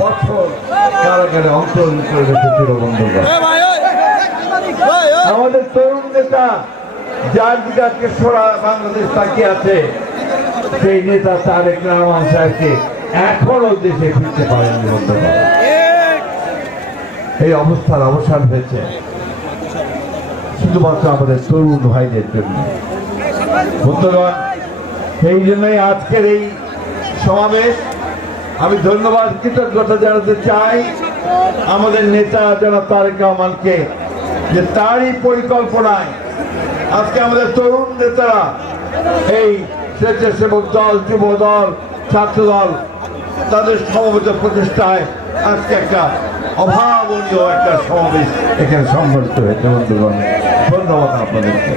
বছর কারাগারে অন্তরণ করে রেখেছিল বন্ধুগণ। আমাদের তরুণ নেতা যার দিকে আজকে সারা বাংলাদেশ তাকিয়ে আছে, সেই নেতা তারেক রহমান সাহেবকে এখনো দেশে ফিরতে পারেননি বন্ধুগণ। এই অবস্থার অবসান হয়েছে শুধুমাত্র আমাদের তরুণ ভাইদের জন্য বন্ধুগণ। সেই জন্যই আজকের এই সমাবেশ। আমি ধন্যবাদ কৃতজ্ঞতা জানাতে চাই আমাদের নেতা জনাব তারেক রহমানকে, যে তারই পরিকল্পনায় আজকে আমাদের তরুণ নেতারা এই স্বেচ্ছাসেবক দল, যুব দল, ছাত্র দল তাদের সমবেত প্রচেষ্টায় আজকে একটা অভাবনীয় একটা সমাবেশ এখানে সংঘটিত হয়েছে বন্ধুগণ। ধন্যবাদ আপনাদেরকে।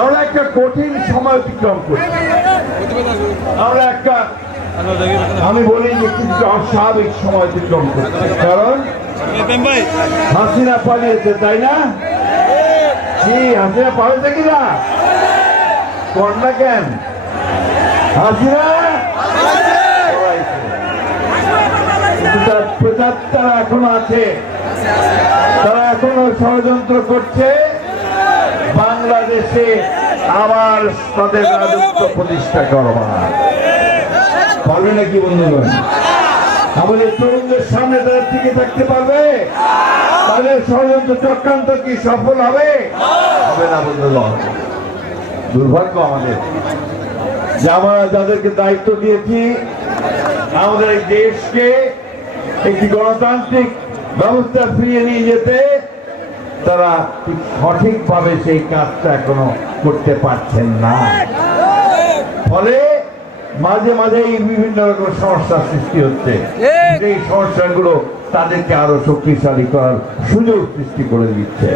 আমরা একটা কঠিন সময় অতিক্রম করছি। আমরা একটা, আমি বলি যে কিন্তু অস্বাভাবিক সময় অতিক্রম করছি, কারণ হাসিনা পালিয়েছে, তাই না? কি হাসিনা পালিয়েছে কিনা? কন্যা কেন হাসিনা তারা এখনো আছে, তারা এখনো ষড়যন্ত্র করছে বাংলাদেশে আবার তাদের রাজত্ব প্রতিষ্ঠা করবার। পারবে নাকি বন্ধুগণ? আমাদের তরুণদের সামনে তারা টিকে থাকতে পারবে? তাদের ষড়যন্ত্র চক্রান্ত কি সফল হবে? হবে না বন্ধুগণ। দুর্ভাগ্য আমাদের যে আমরা যাদেরকে দায়িত্ব দিয়েছি আমাদের এই দেশকে একটি গণতান্ত্রিক ব্যবস্থা ফিরিয়ে নিয়ে যেতে, তারা সঠিকভাবে সেই কাজটা এখনো করতে পারছেন না। ফলে মাঝে মাঝে বিভিন্ন রকম সমস্যার সৃষ্টি হচ্ছে। এই সমস্যাগুলো তাদেরকে আরো শক্তিশালী করার সুযোগ সৃষ্টি করে দিচ্ছে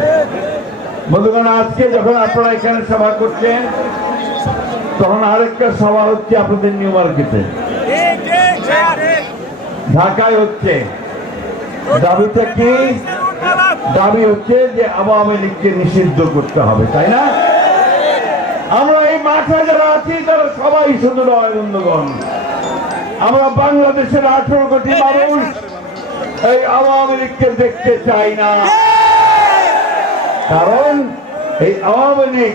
বন্ধুগণ। আজকে যখন আপনারা এখানে সভা করছেন, তখন আরেকটা সভা হচ্ছে আপনাদের নিউ মার্কেটে, ঢাকায় হচ্ছে। দাবিটা কি? দাবি হচ্ছে যে আওয়ামী লীগকে নিষিদ্ধ করতে হবে, তাই না? আমরা এই মাঠে যারা আছি তারা সবাই শুধু নয় বন্ধুগণ, আমরা বাংলাদেশের 18 কোটি মানুষ এই আওয়ামী লীগকে দেখতে চাই না। কারণ এই আওয়ামী লীগ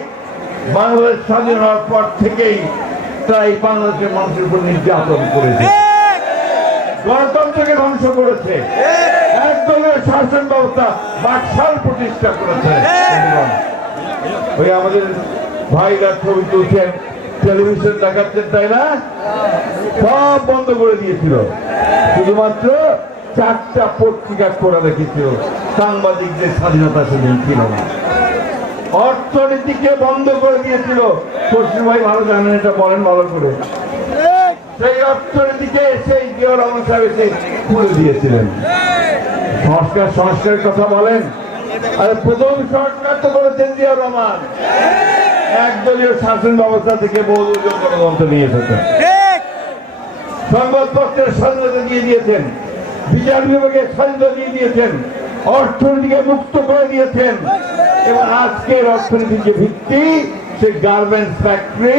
বাংলাদেশ স্বাধীন হওয়ার পর থেকেই তাই বাংলাদেশের মানুষের উপর নির্যাতন করেছে, গণতন্ত্রকে ধ্বংস করেছে, একদলীয় শাসন ব্যবস্থা বাকশাল প্রতিষ্ঠা করেছে। ওই আমাদের ভাইরা ছবি তুলছেন, টেলিভিশন দেখাচ্ছেন, তাই না? সব বন্ধ করে দিয়েছিল, শুধুমাত্র 4টা পত্রিকা করে রেখেছিল। সাংবাদিকদের স্বাধীনতা সেদিন ছিল না। অর্থনীতিকে বন্ধ করে দিয়েছিল। পশ্চিম ভাই ভালো জানেন, এটা বলেন ভালো করে। সেই অর্থনীতিকে সেই জিয়া রহমান সাহেব এসে খুলে দিয়েছিলেন। সংস্কারের কথা বলেন, আরে প্রথম সংস্কার তো করেছেন জিয়া রহমান। একদলীয় শাসন ব্যবস্থা থেকে বহুদলীয় গণতন্ত্র নিয়ে এসেছেন। সংবাদপত্রের স্বাধীনতা দিয়ে দিয়েছেন, বিচার বিভাগের স্বাধীনতা দিয়ে দিয়েছেন, অর্থনীতিকে মুক্ত করে দিয়েছেন। এবং আজকের অর্থনীতির যে ভিত্তি, সেই গার্মেন্টস ফ্যাক্টরি,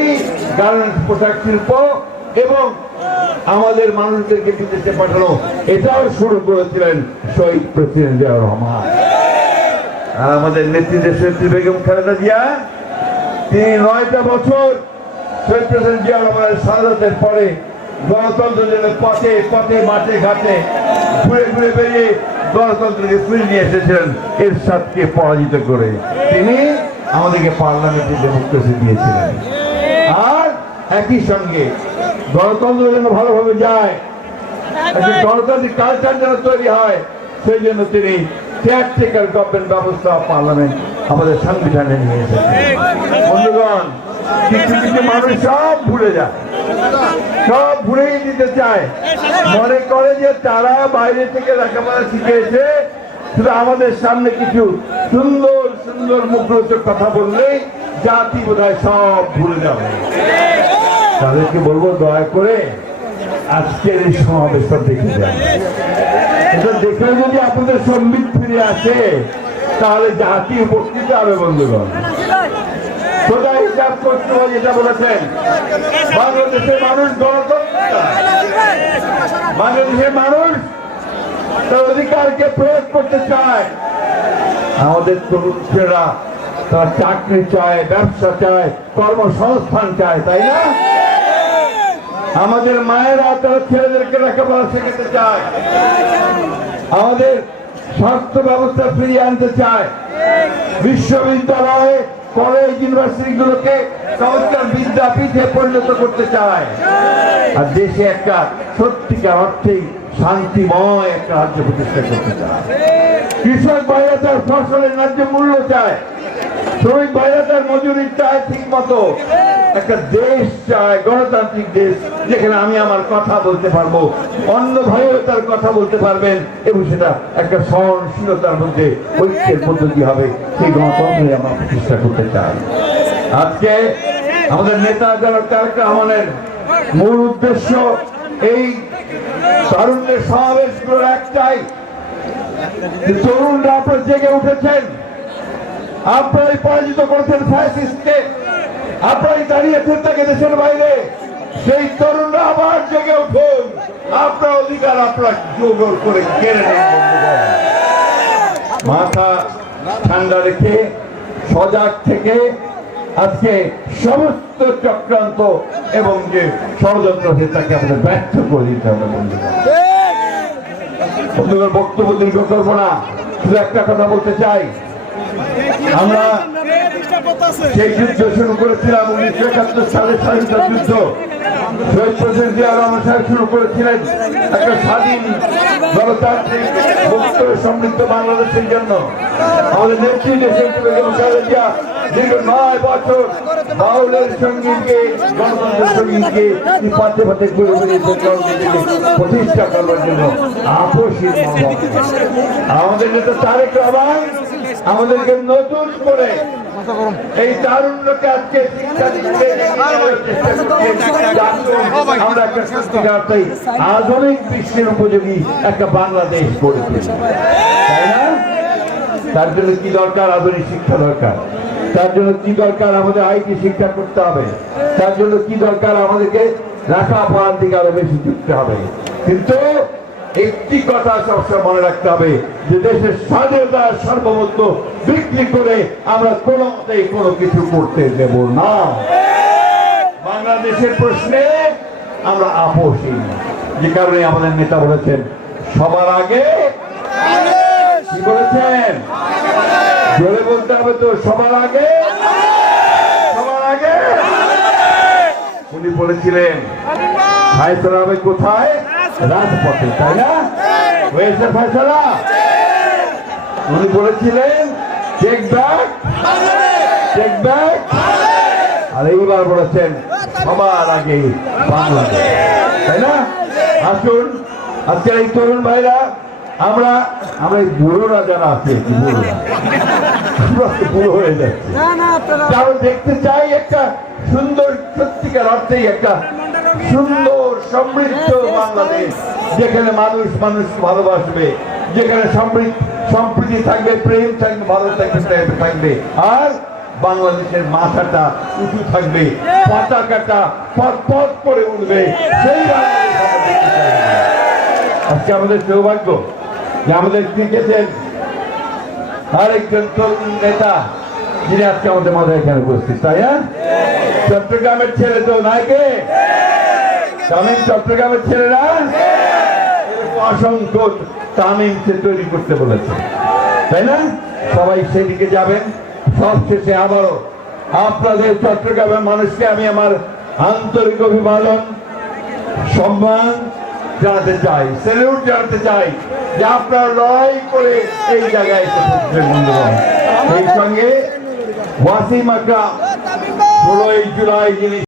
গার্মেন্টস পোশাক শিল্প এবং আমাদের মানুষদেরকে বিদেশে পাঠানো, এটাও শুরু করেছিলেন শহীদ প্রেসিডেন্ট জিয়া রহমান। আর আমাদের নেত্রী দেশনেত্রী বেগম খালেদা জিয়া, তিনি 9টা বছর শহীদ প্রেসিডেন্ট জিয়া রহমানের শাহাদাতের পরে গণতন্ত্রের জন্য পথে পথে মাঠে ঘাটে ঘুরে ঘুরে বেরিয়ে গণতন্ত্রকে ফিরিয়ে নিয়ে এসেছিলেন এরশাদকে পরাজিত করে। তিনি আমাদেরকে পার্লামেন্টে ডেমোক্রেসি দিয়েছিলেন। আর একই সঙ্গে গণতন্ত্র যেন ভালোভাবে যায়, গণতান্ত্রিক কালচার যেন তৈরি হয়, সেই জন্য তিনি কেয়ারটেকার গভর্নমেন্ট ব্যবস্থা পার্লামেন্ট আমাদের সংবিধানে নিয়ে এসেছেন। বন্ধুগণ, কিছু কিছু মানুষ সব ভুলে যায়, সব ভুলেই দিতে চায়, মনে করে যে তারা বাইরে থেকে লেখাপড়া শিখেছে, শুধু আমাদের সামনে কিছু সুন্দর সুন্দর মুখরোচক কথা বললেই জাতি বোধহয় সব ভুলে যাবে। তাদেরকে বলবো, দয়া করে আজকের এই সমাবেশটা দেখে যান। এটা দেখলে যদি আপনাদের সম্বিত ফিরে আসে, তাহলে জাতি উপকৃত হবে বন্ধুগণ। সোজা হিসাব করতে হবে, যেটা বলেছেন বাংলাদেশের মানুষ গণতন্ত্র চায়, বাংলাদেশের মানুষ তার অধিকারকে প্রয়োগ করতে চায়। আমাদের তরুণরা তারা চাকরি চায়, ব্যবসা চায়, কর্মসংস্থান চায়, তাই না? আমাদের মায়েরা তারা ছেলেদেরকে লেখাপড়া শেখাতে চায়, আমাদের স্বাস্থ্য ব্যবস্থা ফিরিয়ে আনতে চায়, বিশ্ববিদ্যালয়ে কলেজ ইউনিভার্সিটিগুলোকে সংস্কার বিদ্যাপীঠে পরিণত করতে চায়, আর দেশে একটা সত্যিকার অর্থেই শান্তিময় একটা রাজ্য প্রতিষ্ঠা করতে চায়। কৃষক ভাইরা তার ফসলের ন্যায্য মূল্য চায়, শ্রমিক ভাইরা তার মজুরি চায় ঠিক মতো। একটা দেশ চায়, গণতান্ত্রিক দেশ, যেখানে আমি আমার কথা বলতে পারবো, অন্য ভাইও তার কথা বলতে পারবেন, এবং সেটা একটা সহনশীলতার মধ্যে ঐক্যের পদ্ধতি হবে। সেই গণতন্ত্রে আমরা প্রতিষ্ঠা করতে চাই। আজকে আমাদের নেতা জনাব তারেক রহমানের মূল উদ্দেশ্য এই তারুণ্যের সমাবেশগুলোর একটাই, তরুণরা আপনারা জেগে উঠেছেন, আপনারাই পরাজিত করেছেন ফ্যাসিস্টকে, আপনারাই দাঁড়িয়েছেন তাকে দেশের বাইরে। সেই তরুণরা আবার জেগে উঠুন, আপনার অধিকার আপনারা জোর করে কেড়ে নেন। মাথা ঠান্ডা রেখে সজাগ থেকে আজকে সমস্ত চক্রান্ত এবং যে ষড়যন্ত্র আছে তাকে আমাদের ব্যর্থ করে দিতে হবে। বন্ধুগণ, বক্তব্য দীর্ঘ করব না, শুধু একটা কথা বলতে চাই। আমরা সেই যুদ্ধ শুরু করেছিলাম 1971 সালের স্বাধীনতা যুদ্ধ। শহীদ প্রেসিডেন্ট জিয়া রহমান সাহেব শুরু করেছিলেন একটা স্বাধীন গণতান্ত্রিক মুক্ত সমৃদ্ধ বাংলাদেশের জন্য। আমাদের নেত্রী দেশের জিয়া দীর্ঘ 9 বছর বাউলের সঙ্গীতকে, গণতন্ত্রের সঙ্গীতকে পাতে পাতে ঘুরে ঘুরে প্রতিষ্ঠা করবার জন্য আপোষহীন আমাদের নেতা তারেক রহমান আমাদেরকে নতুন করে এই তারুণ্যকে আজকে শিক্ষা দিতে আমরা একটা সত্যিকারটাই আধুনিক বিশ্বের উপযোগী একটা বাংলাদেশ গড়ে তুলব, তাই না? তার জন্য কি দরকার? আধুনিক শিক্ষা দরকার। তার জন্য কি দরকার? আমাদের আইটি শিক্ষা করতে হবে। তার জন্য কি দরকার? আমাদেরকে লেখাপড়ার দিকে আরো বেশি যুক্ত হবে। কিন্তু একটি কথা সবসময় মনে রাখতে হবে যে দেশের স্বাধীনতা সার্বভৌমত্ব বিক্রি করে আমরা কোনো মতেই কোনো কিছু করতে দেব না। বাংলাদেশের প্রশ্নে আমরা আপোষহীন, যে কারণে আমাদের নেতা বলেছেন সবার আগে, কি বলেছেন? জোরে বলতে হবে তো, সবার আগে, সবার আগে। উনি বলেছিলেন ফায়সালা হবে কোথায়? রাজপথে, তাই না? হয়েছে ফায়সালা? উনি বলেছিলেন টেক ব্যাক, টেক ব্যাক, আর এইবার বলেছেন সবার আগে বাংলাদেশ, তাই না? আসুন আজকের এই তরুণ ভাইরা, আমরা এই বুড়োরা যারা আছে, বুড়ো হয়ে যাচ্ছে, আমরা দেখতে চাই একটা সুন্দর, সত্যিকার অর্থেই একটা সুন্দর সমৃদ্ধ বাংলাদেশ, যেখানে মানুষ মানুষকে ভালোবাসবে, যেখানে সম্প্রীতি থাকবে, প্রেম থাকবে, ভালো থাকবে, আর বাংলাদেশের মাথাটা উঁচু থাকবে, পতাকাটা পথ পথ করে উঠবে। সেই বাংলাদেশ আজকে আমাদের সৌভাগ্য যে আমাদের ক্রিকেটের আরেকজন তরুণ নেতা যিনি আজকে আমাদের মাথায় এখানে উপস্থিত, তাই না? চট্টগ্রামের ছেলে তো নায়কে তামিম, চট্টগ্রামের ছেলেরা অসংখ্য তামিম তৈরি করতে বলেছে, তাই না? সবাই সেদিকে যাবেন। সবশেষে আবারও আপনাদের চট্টগ্রামের মানুষকে আমি আমার আন্তরিক অভিবাদন, সম্মান জানাতে চাই, স্যালুট জানাতে চাই যে আপনারা লড়াই করে এই জায়গায় এসেছেন। বন্ধুগণ, এই সঙ্গে ওয়াসিম আকরাম 16 জুলাই যিনি